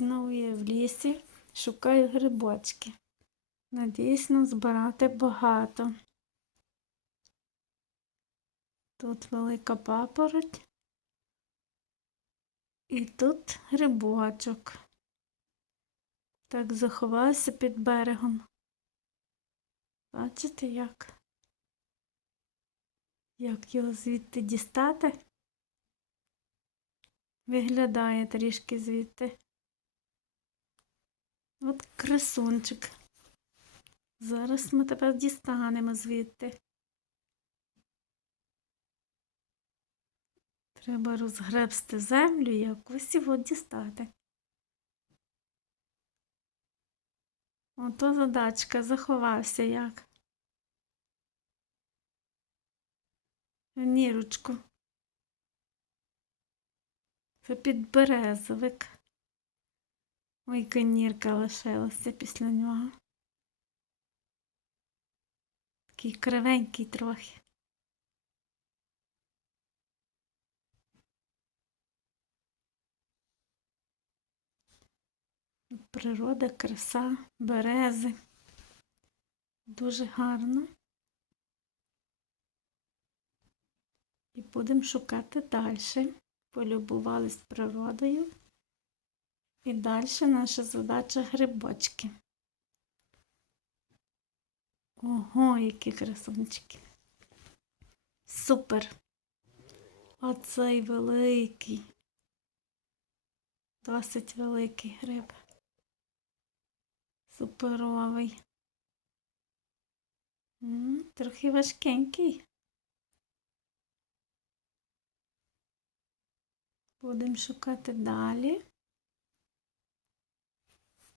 Знову я в лісі шукаю грибочки. Надіюсь назбирати багато. Тут велика папороть. І тут грибочок. Так заховався під берегом. Бачите, як? Як його звідти дістати? Виглядає трішки звідти. От красунчик. Зараз ми тебе дістанемо звідти. Треба розгребсти землю і якось його дістати. Ото задачка, заховався як. Нірочку. Це підберезовик. Ой, канірка лишилася після нього. Такий кривенький трохи. Природа, краса, берези. Дуже гарно. І будемо шукати далі. Полюбувались природою. І далі наша задача грибочки. Ого, які красунчики. Супер. Оцей великий. Досить великий гриб. Суперовий. Трохи важкенький. Будемо шукати далі.